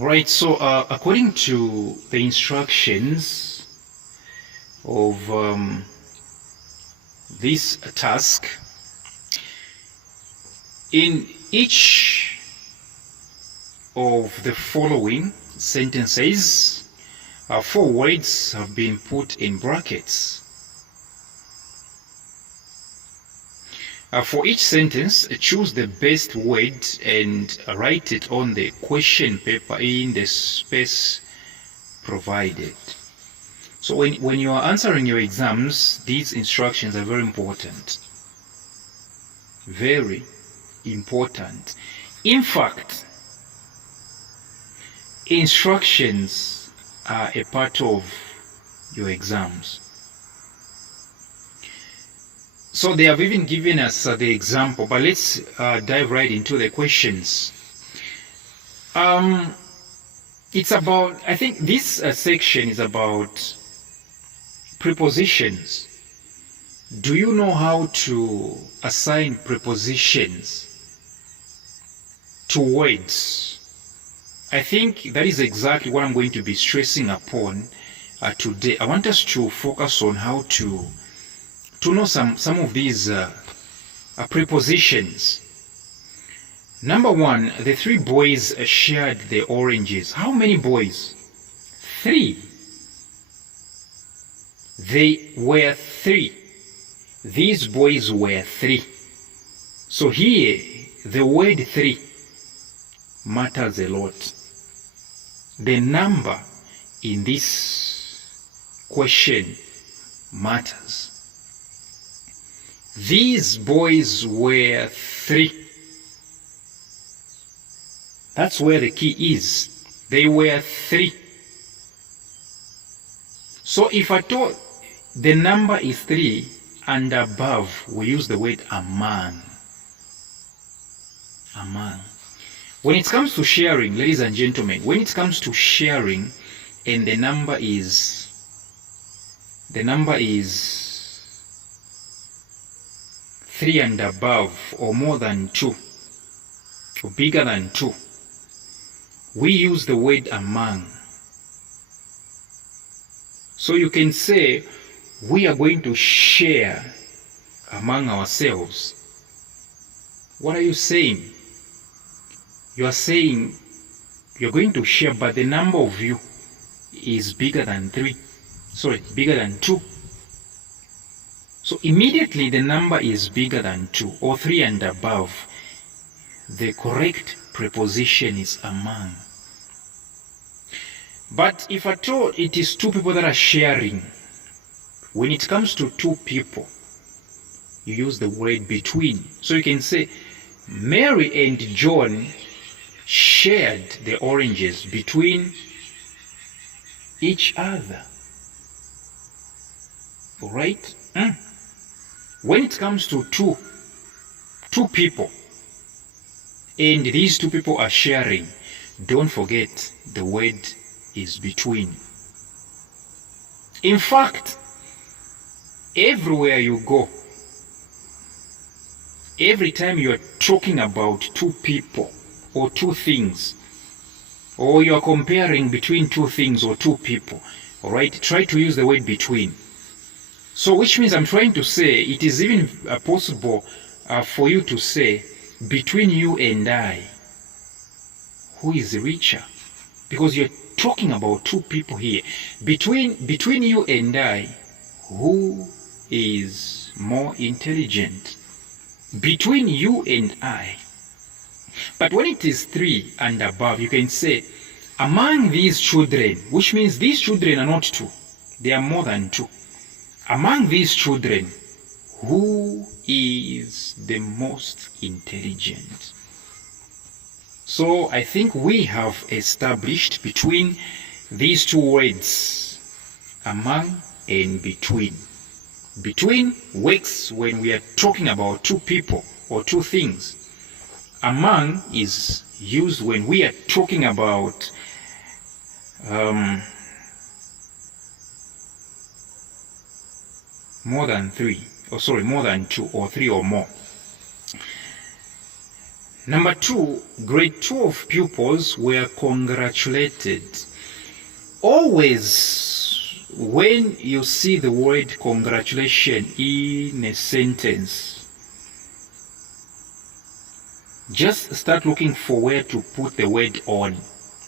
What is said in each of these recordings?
Right, so according to the instructions of this task, in each of the following sentences, 4 words have been put in brackets. For each sentence, choose the best word and write it on the question paper in the space provided. So when you are answering your exams, these instructions are very important. Very important. In fact, instructions are a part of your exams. So they have even given us the example, but let's dive right into the questions. It's about, I think this section is about prepositions. Do you know how to assign prepositions to words? I think that is exactly what I'm going to be stressing upon today. I want us to focus on how to know some of these prepositions. Number one, the 3 boys shared the oranges. How many boys? 3. They were 3. These boys were 3. So here, the word 3 matters a lot. The number in this question matters. These boys were 3. That's where the key is. They were 3. So if I thought the number is 3 and above, we use the word among. Among. When it comes to sharing, ladies and gentlemen, when it comes to sharing and the number is 3 and above, or more than 2, or bigger than 2, we use the word among. So you can say, we are going to share among ourselves. What are you saying? You are saying you're going to share, but the number of you is bigger than 3. Sorry, bigger than 2. So immediately the number is bigger than 2 or 3 and above. The correct preposition is among. But if at all it is 2 people that are sharing, when it comes to 2 people, you use the word between. So you can say, Mary and John shared the oranges between each other. All right? When it comes to two people, and these 2 people are sharing, don't forget the word is between. In fact, everywhere you go, every time you are talking about 2 people or 2 things, or you are comparing between 2 things or 2 people, all right, try to use the word between. So which means I'm trying to say it is even possible for you to say, between you and I, who is richer? Because you're talking about 2 people here. Between you and I, who is more intelligent? Between you and I. But when it is 3 and above, you can say, among these children, which means these children are not 2. They are more than 2. Among these children, who is the most intelligent? So I think we have established between these 2 words, among and between. Between works when we are talking about 2 people or 2 things. Among is used when we are talking about more than 2 or 3 or more. Number 2, grade 12 pupils were congratulated. Always, when you see the word congratulation in a sentence, just start looking for where to put the word on,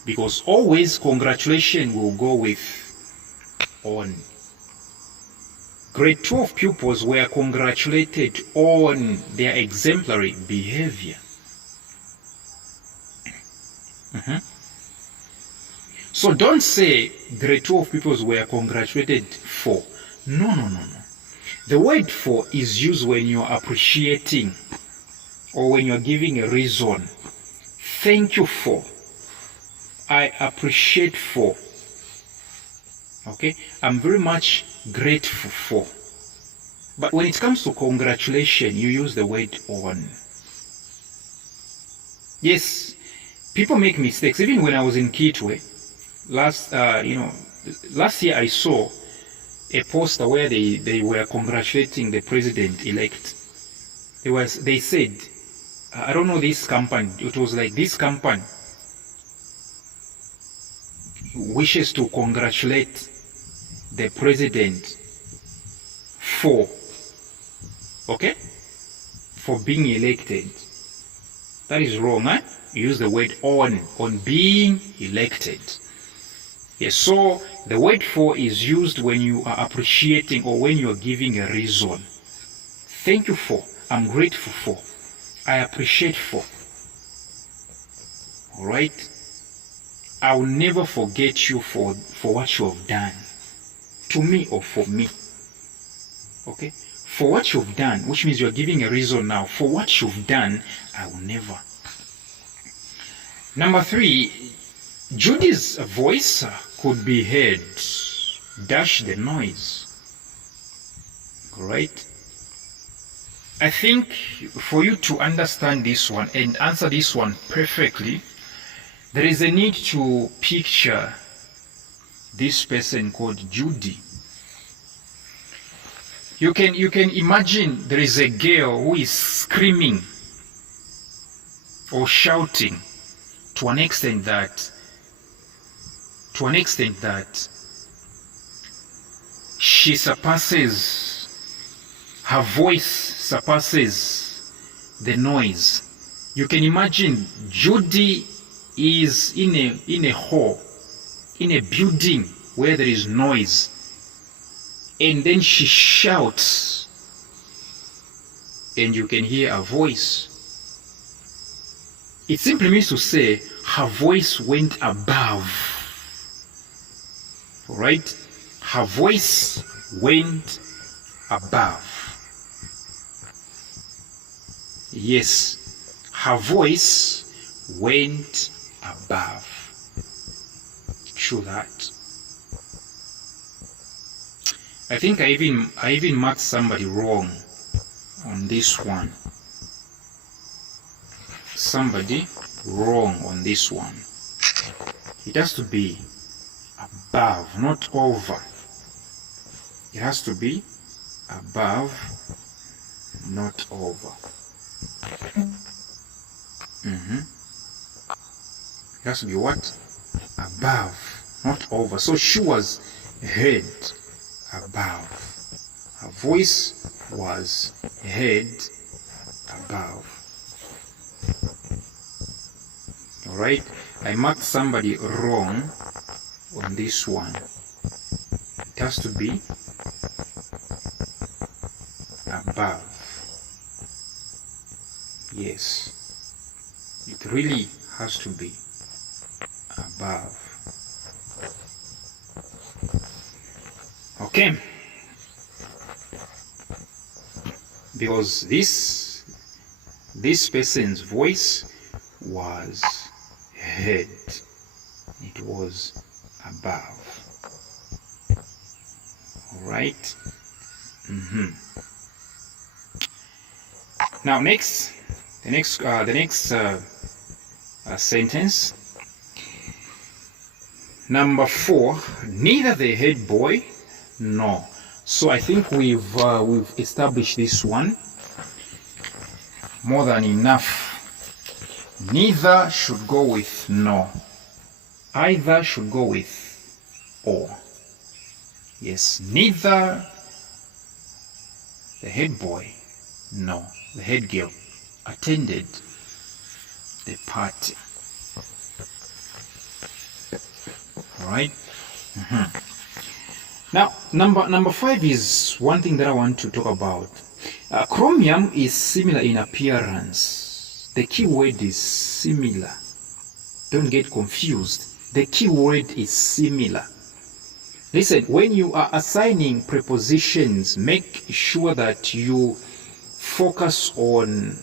because always congratulation will go with on. Grade 12 pupils were congratulated on their exemplary behavior. So don't say grade 12 pupils were congratulated for. No. The word for is used when you're appreciating or when you're giving a reason. Thank you for. I appreciate for. Okay? I'm very much grateful for. But when it comes to congratulation, you use the word on. Yes, people make mistakes. Even when I was in Kitwe, last year I saw a poster where they were congratulating the president-elect. They said, I don't know this company. It was like this company wishes to congratulate the president for being elected. That is wrong, huh? You use the word on being elected. Yes, so the word for is used when you are appreciating or when you are giving a reason. Thank you for, I'm grateful for, I appreciate for. Alright? I will never forget you for what you have done to me or for me. Okay? For what you've done, which means you're giving a reason now. For what you've done, I will never. Number 3, Judy's voice could be heard. Dash the noise. Right? I think for you to understand this one and answer this one perfectly, there is a need to picture this person called Judy. You can imagine there is a girl who is screaming or shouting to an extent that she surpasses, her voice surpasses the noise. You can imagine Judy is in a hall, in a building where there is noise, and then she shouts and you can hear her voice. It simply means to say her voice went above. Right? Her voice went above. Yes, her voice went above. True that. I think I even marked somebody wrong on this one. Somebody wrong on this one. It has to be above, not over. It has to be above, not over. It has to be what? Above, not over. So she was heard above. Her voice was heard above. Alright? I marked somebody wrong on this one. It has to be above. Yes. It really has to be above. Okay. Because this person's voice was heard. It was above. All right. Now the next sentence. Number 4. Neither the head boy nor. So I think we've established this one more than enough. Neither should go with no. Either should go with or. Yes, neither the head boy nor the head girl attended the party. All right. Now, number 5 is one thing that I want to talk about. Chromium is similar in appearance. The key word is similar. Don't get confused. The key word is similar. Listen, when you are assigning prepositions, make sure that you focus on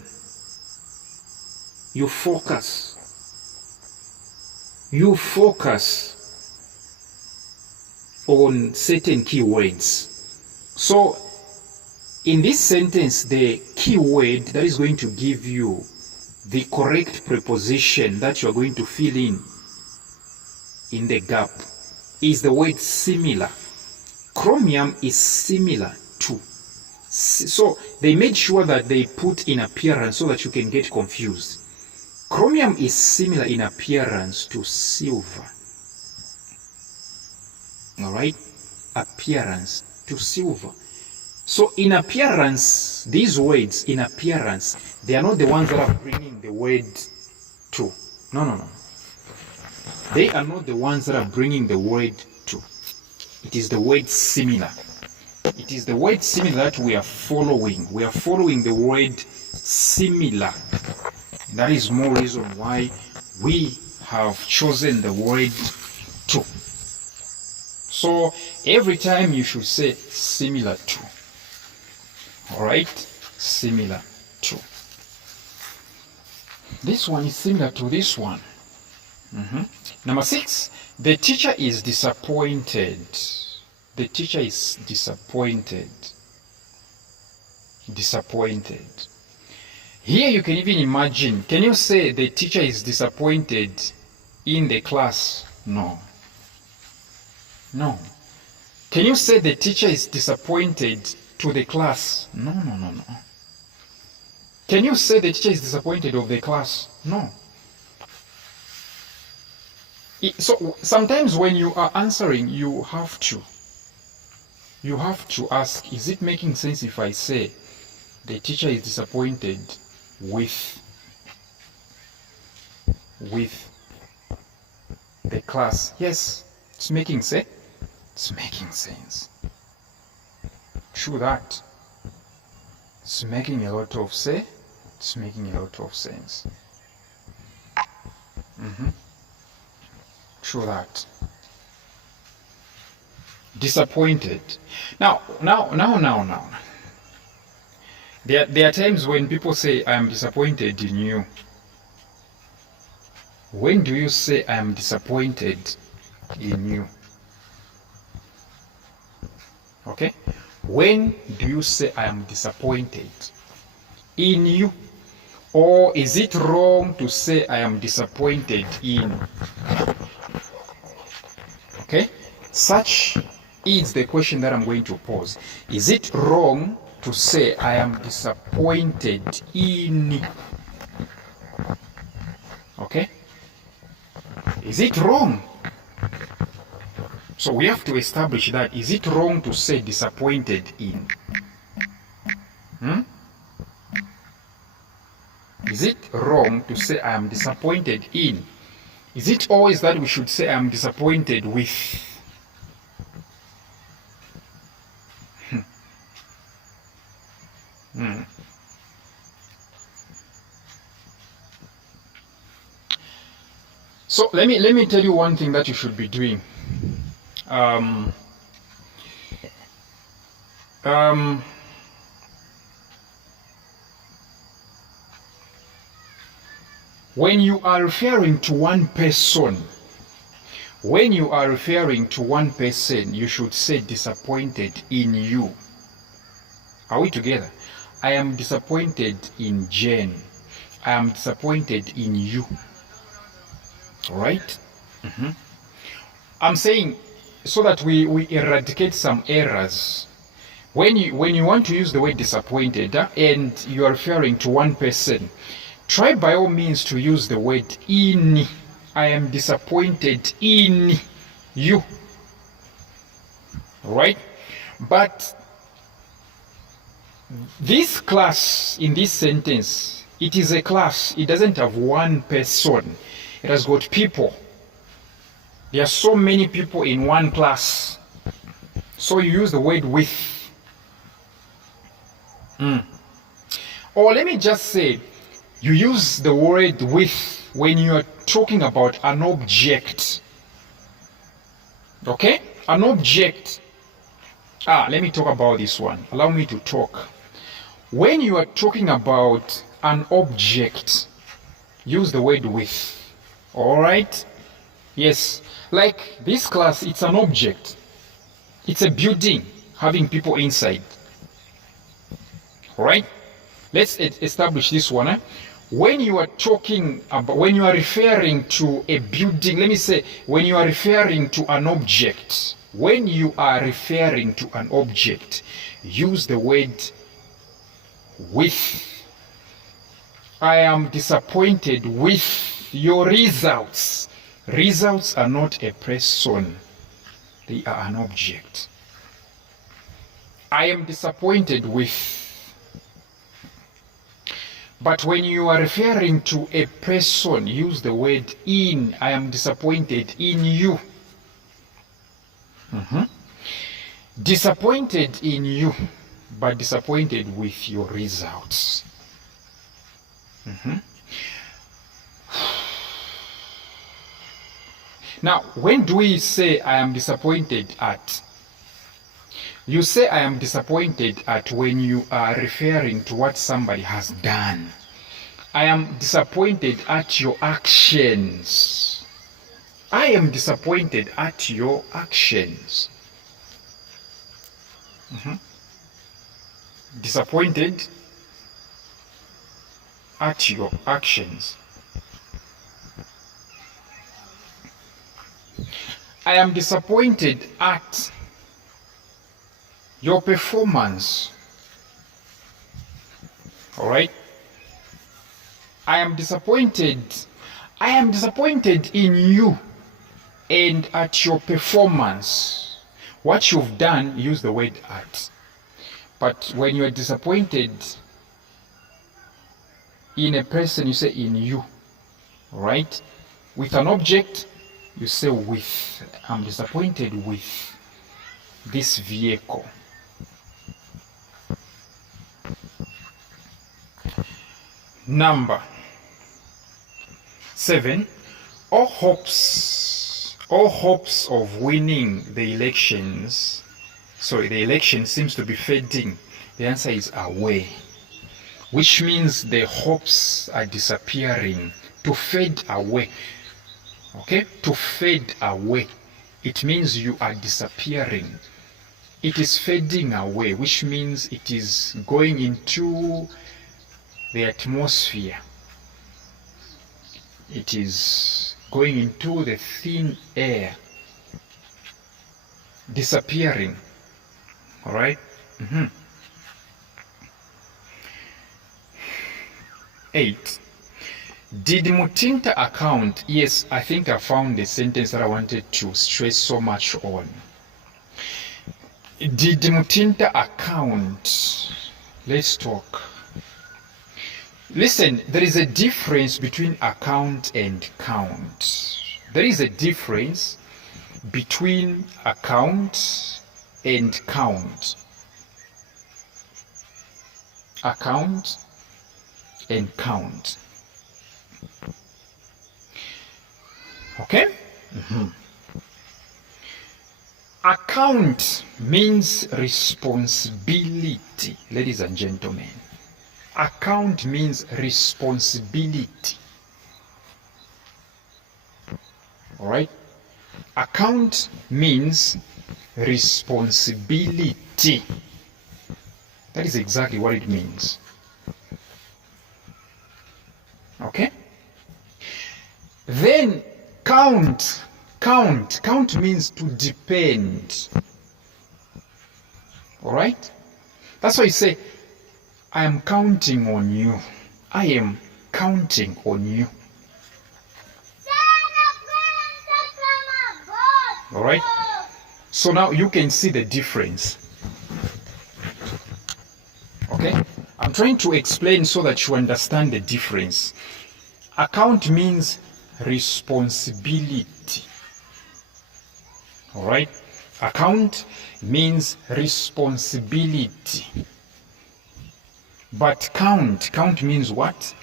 certain keywords. So in this sentence, the keyword that is going to give you the correct preposition that you are going to fill in the gap is the word similar. Chromium is similar to. So they made sure that they put in appearance so that you can get confused. Chromium is similar in appearance to silver. All right? Appearance to silver. So in appearance, these words in appearance, they are not the ones that are bringing the word to. No. They are not the ones that are bringing the word to. It is the word similar. It is the word similar that we are following. We are following the word similar. And that is more reason why we have chosen the word to. So every time you should say similar to. All right? Similar to. This one is similar to this one. Number 6, the teacher is disappointed. The teacher is disappointed. Disappointed. Here you can even imagine, can you say the teacher is disappointed in the class? No. No. Can you say the teacher is disappointed to the class? No. Can you say the teacher is disappointed of the class? No. So sometimes when you are answering, you have to ask, is it making sense if I say the teacher is disappointed with the class? Yes, it's making sense. It's making sense. True that. It's making a lot of sense. It's making a lot of sense. True that. Disappointed. Now. There are times when people say, I am disappointed in you. When do you say, I am disappointed in you? Okay? When do you say, I am disappointed in you? Or is it wrong to say, I am disappointed in? Okay? Such is the question that I'm going to pose. Is it wrong to say, I am disappointed in? Okay? Is it wrong? So we have to establish that. Is it wrong to say disappointed in? Is it wrong to say I am disappointed in? Is it always that we should say I am disappointed with? So let me tell you one thing that you should be doing. When you are referring to one person, you should say disappointed in you. Are we together? I am disappointed in Jane. I am disappointed in you. All right? I'm saying so that we eradicate some errors. When you want to use the word disappointed and you are referring to one person, Try by all means to use the word in. I am disappointed in you. Right? But this class in this sentence, it is a class. It doesn't have one person. It has got people. There are so many people in one class. So you use the word with. Or let me just say, you use the word with when you are talking about an object. Okay? An object. Let me talk about this one. Allow me to talk. When you are talking about an object, use the word with. Alright? Yes. Like this class, it's an object. It's a building having people inside. Alright? Let's establish this one. When you are talking about, when you are referring to a building, let me say, when you are referring to an object, when you are referring to an object, use the word with. I am disappointed with your results. Results are not a person. They are an object. I am disappointed with. But when you are referring to a person, use the word in. I am disappointed in you. Disappointed in you, but disappointed with your results. Now, when do we say I am disappointed at? You say I am disappointed at when you are referring to what somebody has done. I am disappointed at your actions. I am disappointed at your actions. Disappointed at your actions. I am disappointed at your performance. All right? I am disappointed in you and at your performance. What you've done, use the word at. But when you are disappointed in a person, you say in you. All right? With an object, you say with. I'm disappointed with this vehicle. Number 7. All hopes of winning the elections. Sorry, the election seems to be fading. The answer is away, which means the hopes are disappearing. To fade away. Okay? To fade away. It means you are disappearing. It is fading away, which means it is going into the atmosphere. It is going into the thin air. Disappearing. All right? 8. Did Mutinta account? Yes, I think I found the sentence that I wanted to stress so much on. Did Mutinta account? Let's talk. Listen, there is a difference between account and count. There is a difference between account and count. Account and count. Okay? Account means responsibility, ladies and gentlemen. Account means responsibility. All right? Account means responsibility. That is exactly what it means. Okay? Then count means to depend. All right? That's why you say, I am counting on you. I am counting on you. All right? So now you can see the difference. Okay? I'm trying to explain so that you understand the difference. Account means responsibility. All right? Account means responsibility. But count means what?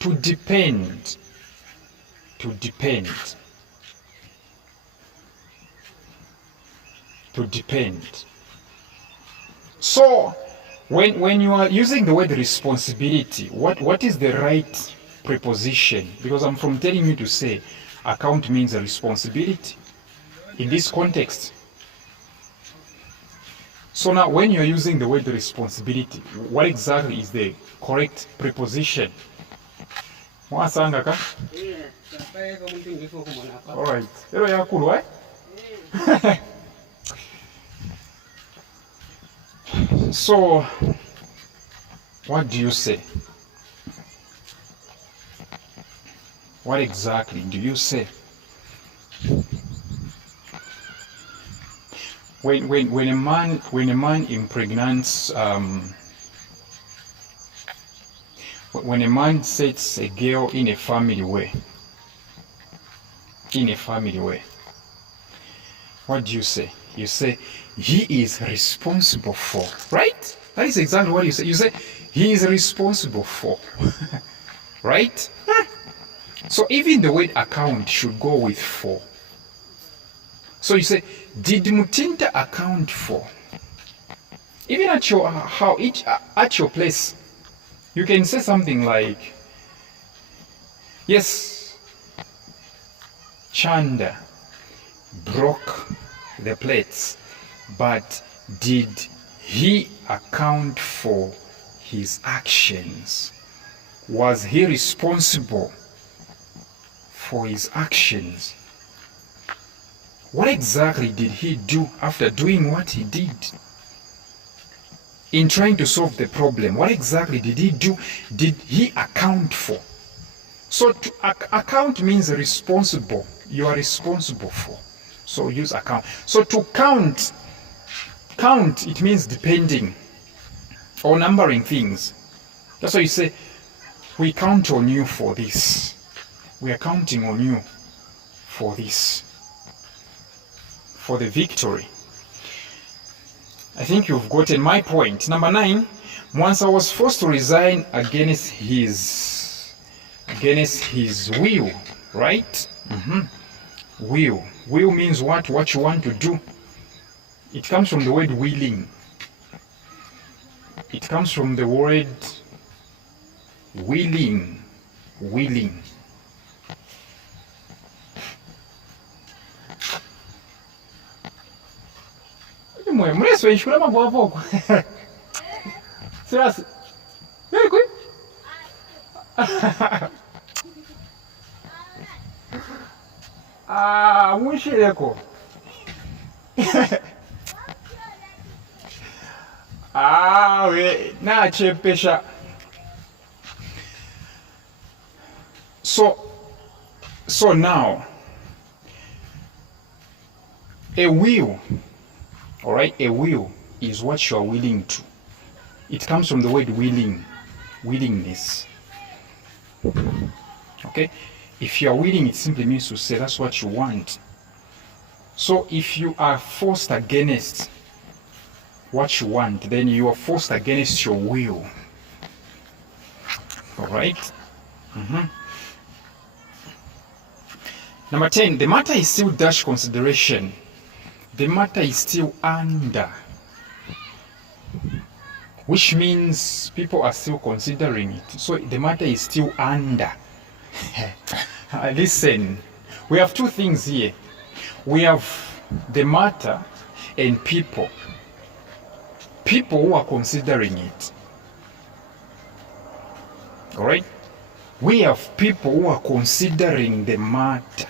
To depend. To depend. To depend. So, when you are using the word responsibility, what is the right preposition? Because I'm from telling you to say account means a responsibility in this context. So now when you're using the word responsibility, what exactly is the correct preposition? Mwasanga ka? All right. Ero yakulu, eh? So, what do you say? What exactly do you say? When a man impregnates, when a man sets a girl in a family way, what do you say? You say he is responsible for, right? That is exactly what you say. You say he is responsible for, right? So even the word account should go with for. So you say, did Mutinda account for? Even at your at your place, you can say something like, yes, Chanda broke the plates, but did he account for his actions? Was he responsible for his actions? What exactly did he do after doing what he did? In trying to solve the problem, what exactly did he do? Did he account for? So to account means responsible. You are responsible for. So use account. So to count, it means depending or numbering things. That's why you say, we count on you for this. We are counting on you for this. For the victory. I think you've gotten my point. Number 9, once I was forced to resign against his will, right? Will. Will means what? What you want to do. It comes from the word willing. It comes from the word willing. Willing. Mreso ishula magwavo oko. Seriously. Very quick. Munshireko. We nachepesha. So now a will, all right, a will is what you are willing to. It comes from the word willing, willingness. Okay, if you are willing, it simply means to say that's what you want. So if you are forced against what you want, then you are forced against your will. All right. Number 10, the matter is still dash consideration. The matter is still under, which means people are still considering it. So the matter is still under. Listen, we have two things here. We have the matter and people. People who are considering it. All right? We have people who are considering the matter.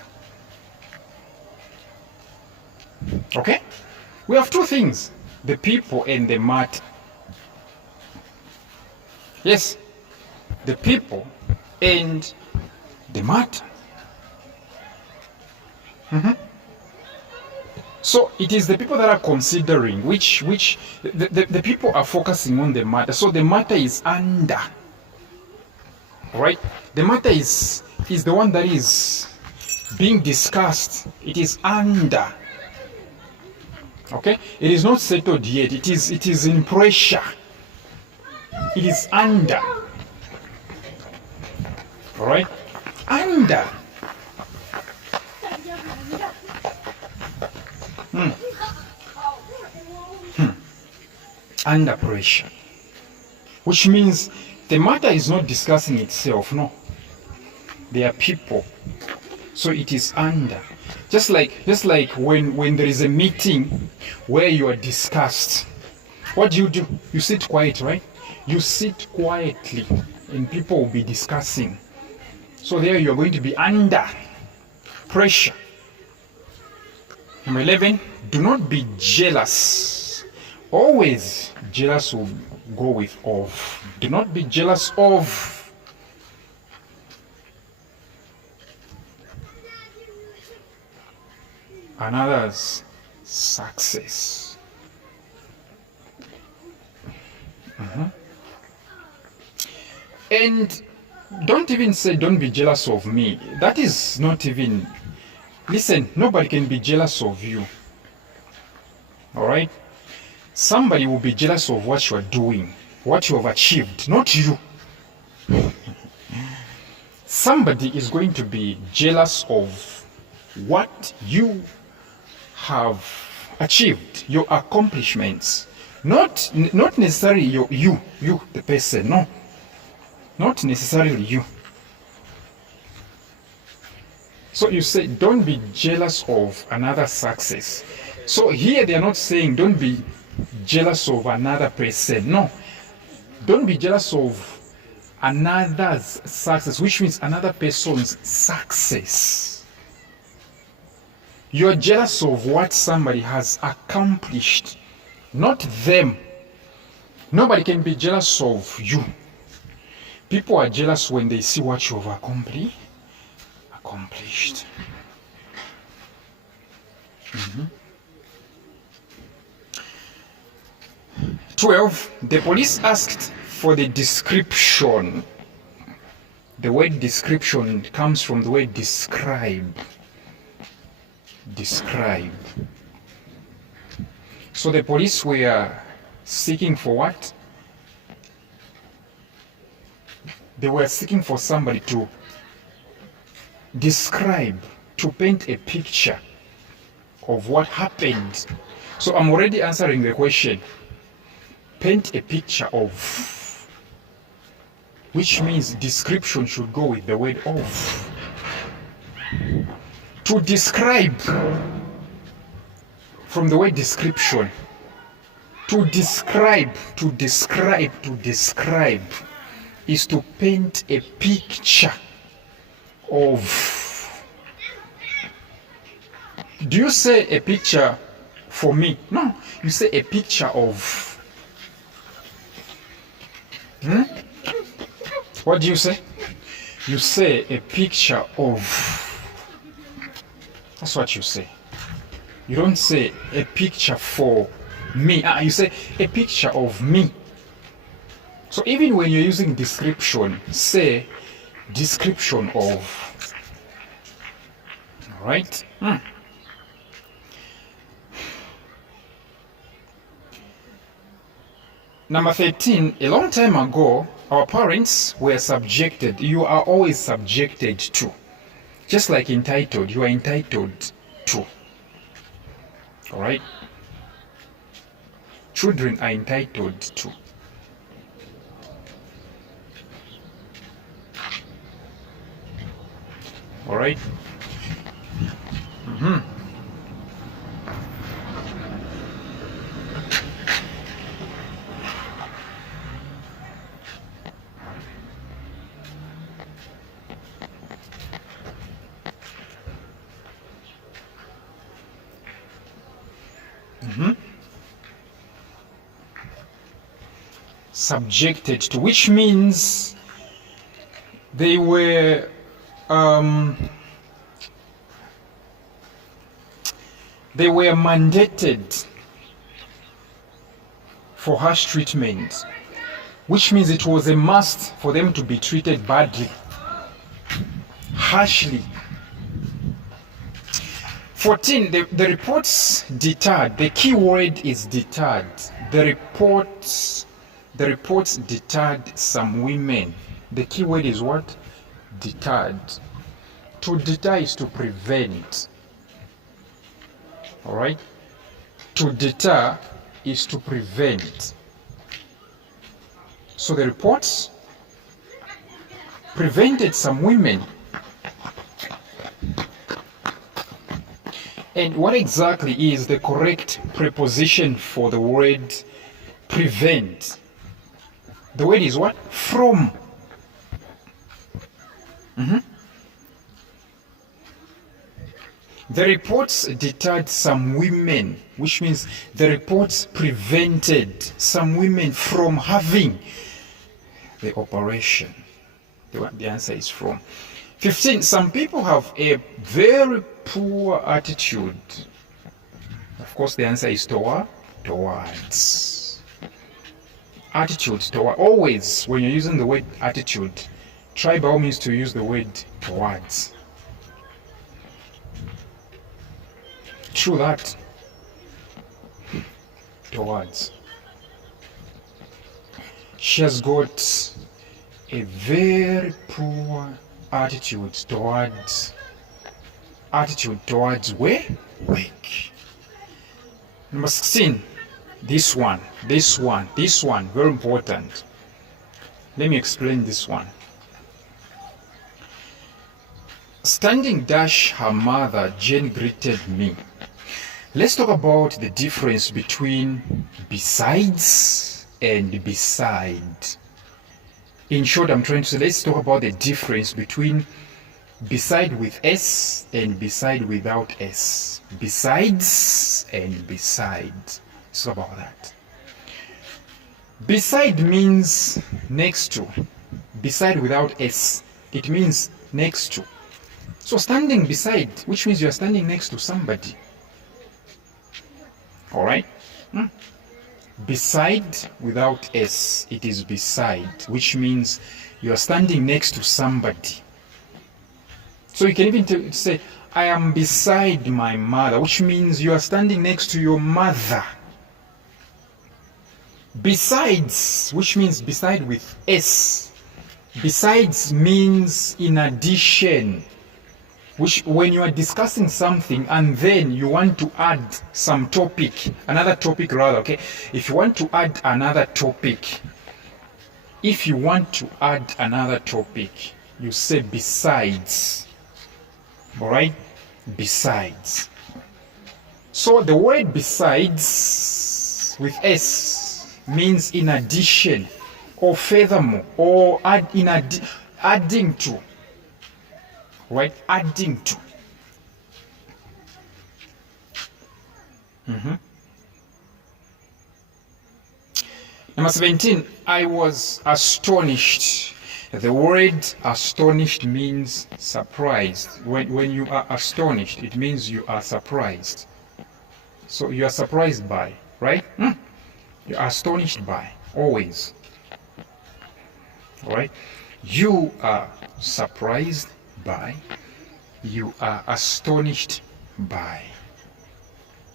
Okay? We have two things, the people and the matter. Yes, the people and the matter. So it is the people that are considering the people are focusing on the matter. So the matter is under. Right? The matter is the one that is being discussed. It is under. Okay? It is not settled yet. It is in pressure. It is under. Alright? Under. Under pressure. Which means the matter is not discussing itself, no. There are people. So it is under. Just like when there is a meeting where you are discussed. What do? You sit quiet, right? You sit quietly and people will be discussing. So there you are going to be under pressure. Number 11, do not be jealous. Always jealous will go with of. Do not be jealous of. Another's success. And don't even say don't be jealous of me. That is not even. Listen, nobody can be jealous of you. Alright? Somebody will be jealous of what you are doing, what you have achieved, not you. Somebody is going to be jealous of what you have achieved, your accomplishments. Not necessarily you, the person, no. Not necessarily you. So you say, don't be jealous of another success. So here they are not saying don't be jealous of another person. No. Don't be jealous of another's success, which means another person's success. You're jealous of what somebody has accomplished, not them. Nobody can be jealous of you. People are jealous when they see what you've accomplished. 12. The police asked for the description. The word description comes from the word describe. Describe. So the police were seeking for what? They were seeking for somebody to describe, to paint a picture of what happened. So I'm already answering the question. Paint a picture of, which means description should go with the word of. To describe, from the word description. To describe is to paint a picture of. Do you say a picture for me? No, you say a picture of. What do you say? You say a picture of. That's what you say. You don't say a picture for me. You say a picture of me. So even when you're using description, say description of. All right? Number 13, a long time ago, our parents were subjected. You are always subjected to. Just like entitled, you are entitled to. All right? Children are entitled to. All right? Subjected to, which means They were mandated for harsh treatment, which means it was a must for them to be treated badly, harshly. 14, the reports deterred. The key word is deterred. The reports deterred some women. The key word is what? Deterred. To deter is to prevent. Alright? To deter is to prevent. So the reports prevented some women. And what exactly is the correct preposition for the word prevent? The word is what? From. The reports deterred some women, which means the reports prevented some women from having the operation. The answer is from. 15, some people have a very poor attitude. Of course, the answer is towards. Attitude toward. Always, when you're using the word attitude, try by all means to use the word towards. True that. Towards. She has got a very poor attitude towards where? Work. Number 16. This one, very important. Let me explain this one. Standing dash her mother, Jane greeted me. Let's talk about the difference between besides and beside. In short, I'm trying to say, let's talk about the difference between beside with S and beside without S. Besides and beside. Let's talk about that. Beside means next to. Beside without S, it means next to. So standing beside, which means you're standing next to somebody. Alright? Beside without S, it is beside, which means you are standing next to somebody. So you can even say, I am beside my mother, which means you are standing next to your mother. Besides, which means beside with S. Besides means in addition, which when you are discussing something and then you want to add some topic, another topic rather, okay? If you want to add another topic, you say besides. Alright? Besides. So the word besides with S means in addition or furthermore or adding to. Right? Adding to. Number 17, I was astonished. The word astonished means surprised. When you are astonished, it means you are surprised. So you are surprised by, right? You are astonished by, always. Alright? You are surprised by. You are astonished by.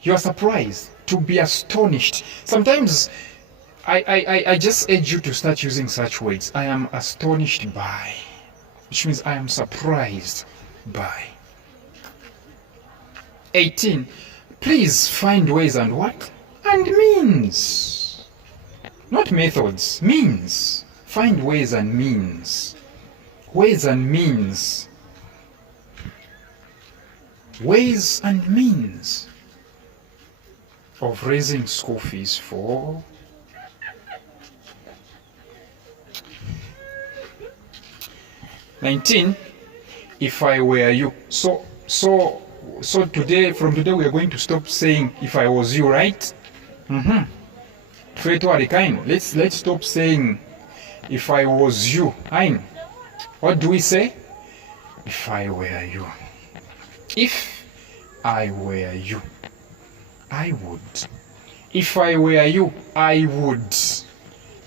You are surprised. To be astonished. Sometimes I just urge you to start using such words. I am astonished by, which means I am surprised by. 18. Please find ways and what? And means. Not methods, means. Find ways and means. Ways and means. Ways and means of raising school fees for 19. If I were you. So today, from today, we are going to stop saying if I was you, right? Let's stop saying if I was you. What do we say? If I were you. If I were you, I would. If I were you, I would.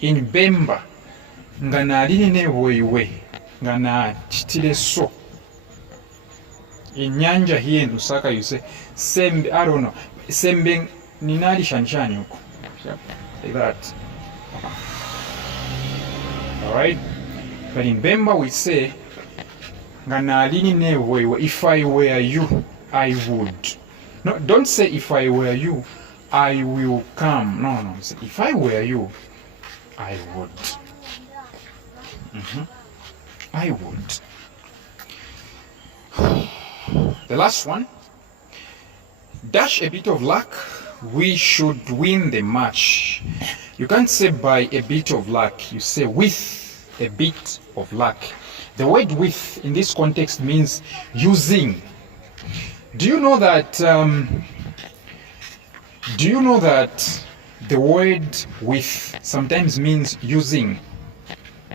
In Bemba, nga naaline wewe, nga naakitire so. In Nyanja here in Lusaka, you say, Sembe, I don't know, Sembe ninali shanshani huko. Like that. Alright? But in Bemba we say, nga naaline wewe, if I were you, I would. No, don't say if I were you, I will come. No. Say, if I were you, I would. I would. The last one. Dash a bit of luck, we should win the match. You can't say by a bit of luck, you say with a bit of luck. The word with in this context means using. Do you know that the word with sometimes means using?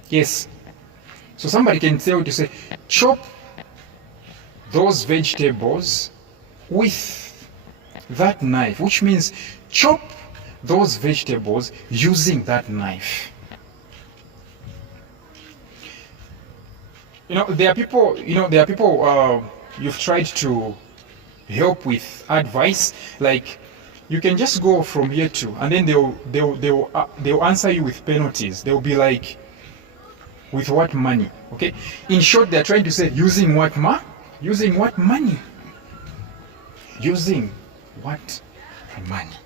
Yes. So somebody can tell you to say, chop those vegetables with that knife, which means chop those vegetables using that knife. There are people you've tried to help with advice, like you can just go from here to, and then they'll answer you with penalties. They'll be like, with what money? Okay. In short, they're trying to say using what using what money? Using what money?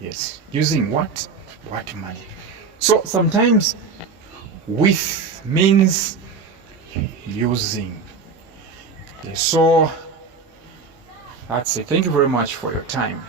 Yes. Using what money? So sometimes with means using. Okay, so that's it. Thank you very much for your time.